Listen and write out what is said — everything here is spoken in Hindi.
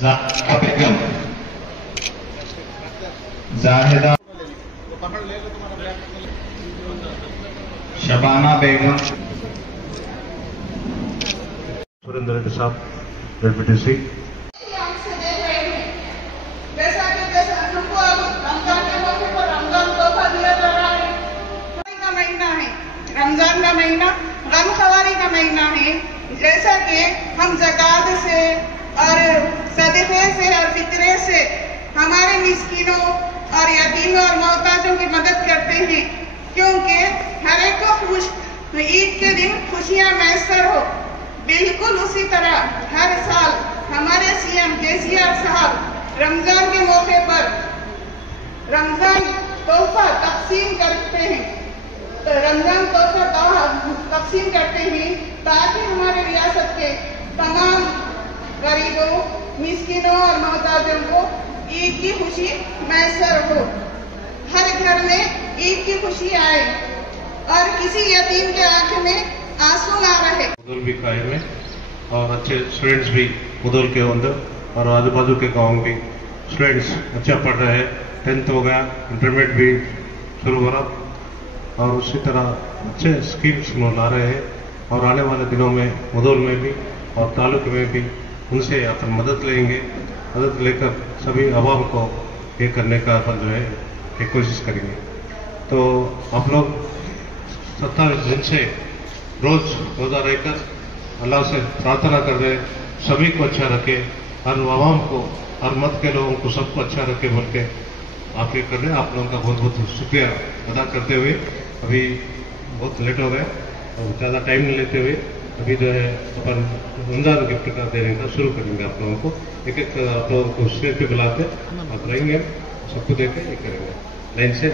जाहिदा बेगम, जाहिदा शबाना बेगम, सुरेंद्र रेड्डी साहब रेडपीटीसी। जैसा हमको अब रमजान के मौके पर रमजान तोहफा दिया जा रहा है। का महीना है, रमजान का महीना गमखवारी का महीना है। जैसा कि हम ज़कात से और सदक़े से और फितरे से हमारे मिस्कीनों और यतीमों और मोहताजों की मदद करते हैं, क्योंकि हर एक को ईद के दिन खुशियाँ मैसर हो। बिल्कुल उसी तरह हर साल हमारे सीएम केसीआर साहब रमजान के मौके पर रमजान तोहफा तकसीम करते हैं, रमजान तोहफा तकसीम करते हैं ताकि हमारे रियासत के तमाम गरीबों, मिस्किनों और मोहताजों को ईद की खुशी मैसर हो। हर घर में ईद की खुशी आए और किसी यतीम के आंख में आंसू ना रहे। मुदोल भी कायम है और अच्छे स्टूडेंट्स भी मुदोल के अंदर और आजू बाजू के गांव भी स्टूडेंट्स अच्छा पढ़ रहे हैं। 10th हो गया, इंटरमीडिएट भी शुरू हो रहा और उसी तरह अच्छे स्कीम्स ला रहे हैं और आने वाले दिनों में मुदोल में भी और तालुक में भी उनसे अपन मदद लेंगे। मदद लेकर सभी आवाम को ये करने का अपन जो है एक कोशिश करेंगे। तो आप लोग 27 दिन से रोज रोजा रहकर अल्लाह से प्रार्थना कर रहे सभी को अच्छा रखे, हर आवाम को, हर मत के लोगों को, सबको अच्छा रखे बोल के आप ये कर रहे हैं। आप लोगों का बहुत बहुत शुक्रिया अदा करते हुए अभी बहुत लेट हो गए और ज़्यादा टाइम नहीं लेते हुए अभी जो है अपन रमजान गिफ्ट का देने का शुरू करेंगे। आप लोगों को एक एक आप लोगों को स्टेज पे बुलाते आप रहेंगे, सबको देके ये करेंगे लाइन से।